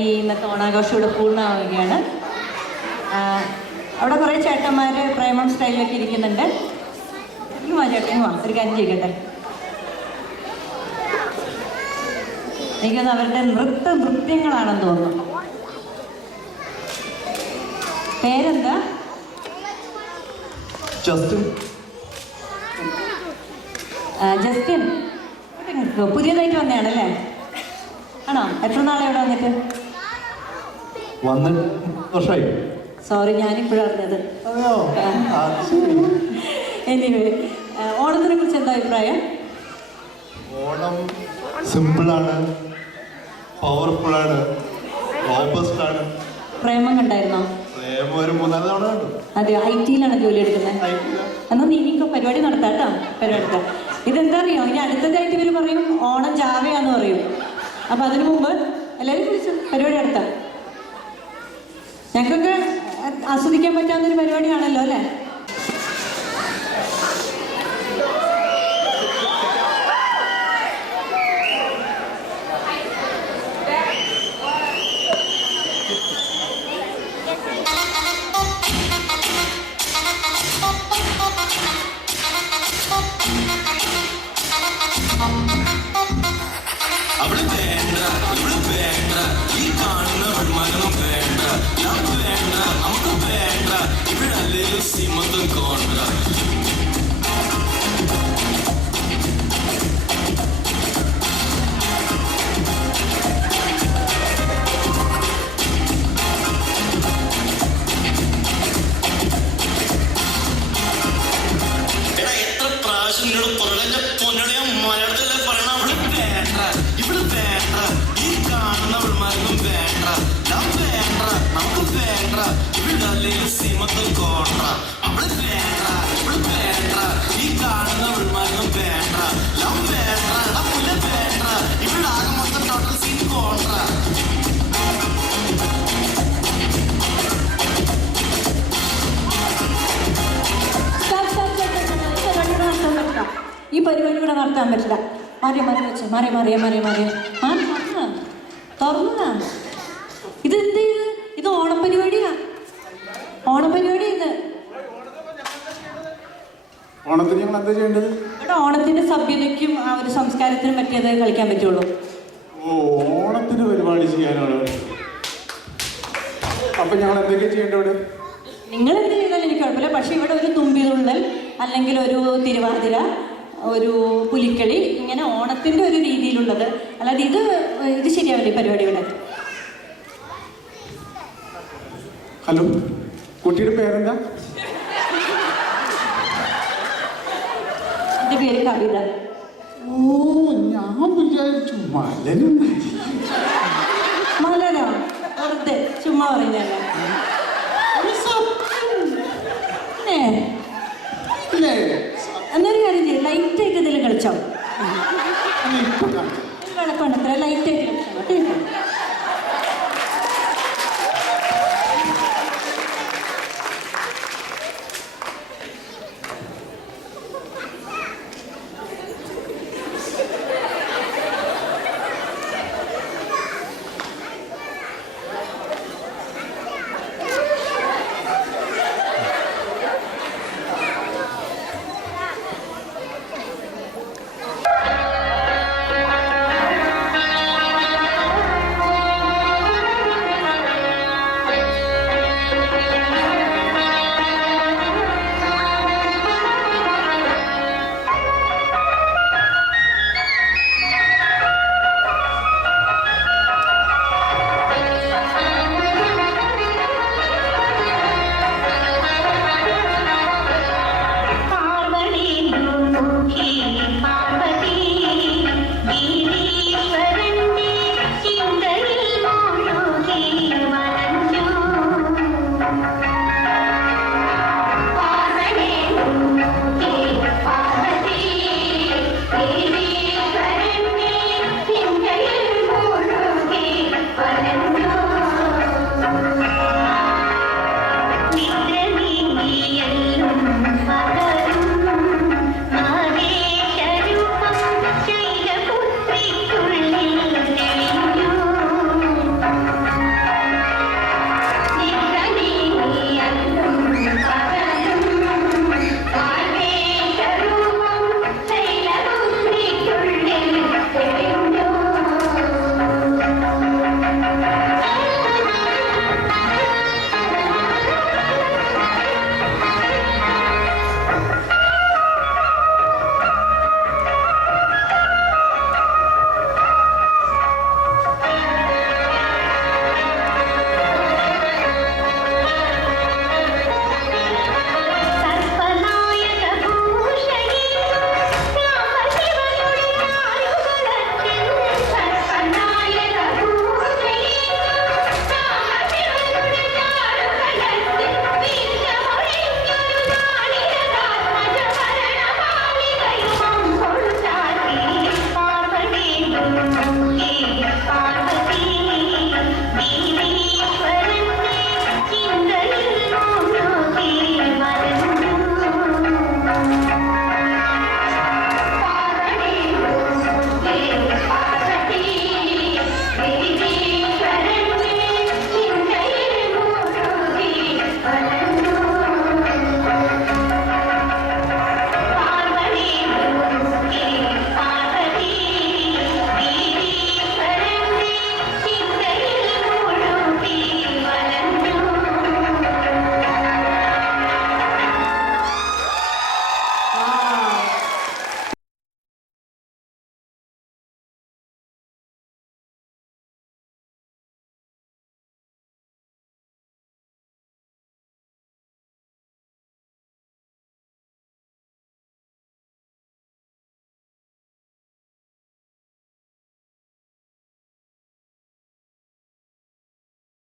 ഈ ഇന്നത്തെ ഓണാഘോഷം ഇവിടെ പൂർണ്ണമാവുകയാണ്. അവിടെ കുറേ ചേട്ടന്മാർ പ്രേമം സ്റ്റൈലൊക്കെ ഇരിക്കുന്നുണ്ട്. ചേട്ടൻ ഒരു കാര്യം ചെയ്യട്ടെ. എനിക്കൊന്ന് അവരുടെ നൃത്യങ്ങളാണെന്ന് തോന്നുന്നു. പേരെന്താ? ജസ്റ്റിൻ. പുതിയതായിട്ട് വന്നതാണല്ലേ? ആണോ? എത്ര നാളെ ഇവിടെ വന്നിട്ട്? സോറി, ഞാനിപ്പോഴും അറിഞ്ഞത്. എനിവേ, ഓണത്തിനെ കുറിച്ച് എന്താ അഭിപ്രായം? ഓണം സിമ്പിളാണ്, പവർഫുള്ളാണ്, റോബസ്റ്റാണ്. പ്രേമം കണ്ടായിരുന്നോ? പ്രേമം ഒരു 3-4 തവണ കണ്ടു. അതെ, IT-യിലാണ് ജോലി എടുക്കുന്നത്. എന്നാൽ നീങ്ങിക്കോ, പരിപാടി നടത്താട്ടോ. പരിപാടി എടുക്കാം. ഇതെന്താ അറിയോ, ഇനി അടുത്തതായിട്ട് ഇവർ പറയും ഓണം ജാവയാന്ന് പറയും. അപ്പം അതിനു മുമ്പ് എല്ലാവരും വിളിച്ചു പരിപാടി നടത്താം. ഞങ്ങൾക്കൊക്കെ ആസ്വദിക്കാൻ പറ്റാവുന്നൊരു പരിപാടിയാണല്ലോ അല്ലേ? ഈ പരിപാടി കൂടെ നടത്താൻ പറ്റില്ല. തുറന്നതാ. ഇതെന്ത് ചെയ്ത്? ഇത് ഓണപ്പരിപാടിയാ. ഓണപ്പരിപാടി ഇത്. ഓണത്തിന് ഞങ്ങൾ എന്താ ചെയ്യേണ്ടത്? ഇവിടെ ഓണത്തിന്റെ സഭ്യതയ്ക്കും ആ ഒരു സംസ്കാരത്തിനും പറ്റിയത് കളിക്കാൻ പറ്റുള്ളൂ. ഓണത്തിന് പരിപാടി ചെയ്യാനാണ്. അപ്പൊ ഞങ്ങൾ എന്തൊക്കെ ചെയ്യേണ്ടത്? നിങ്ങൾ എന്ത് ചെയ്താലും എനിക്ക് കുഴപ്പമില്ല. പക്ഷെ ഇവിടെ ഒരു തുമ്പിതുള്ളൽ, അല്ലെങ്കിൽ ഒരു തിരുവാതിര, ഒരു പുലിക്കളി, ഇങ്ങനെ ഓണത്തിന്റെ ഒരു രീതിയിലുള്ളത്. അല്ലാതെ ഇത് ശരിയാവില്ല ഈ പരിപാടി ഇവിടെ. ഹലോ, കുട്ടിയുടെ പേരെന്താ? എന്റെ പേര് കവിത. ഞാൻ വിചാരിച്ചു മലരോ. വെറുതെ ചുമ്മാ പറയുന്നല്ലോ. എന്നൊരു കാര്യം ചെയ്യും, ലൈറ്റായിട്ട് എന്തെങ്കിലും കളിച്ചോ? വിളക്കുണ്ട്, അത്ര ലൈറ്റായിട്ട് കളിച്ചോ.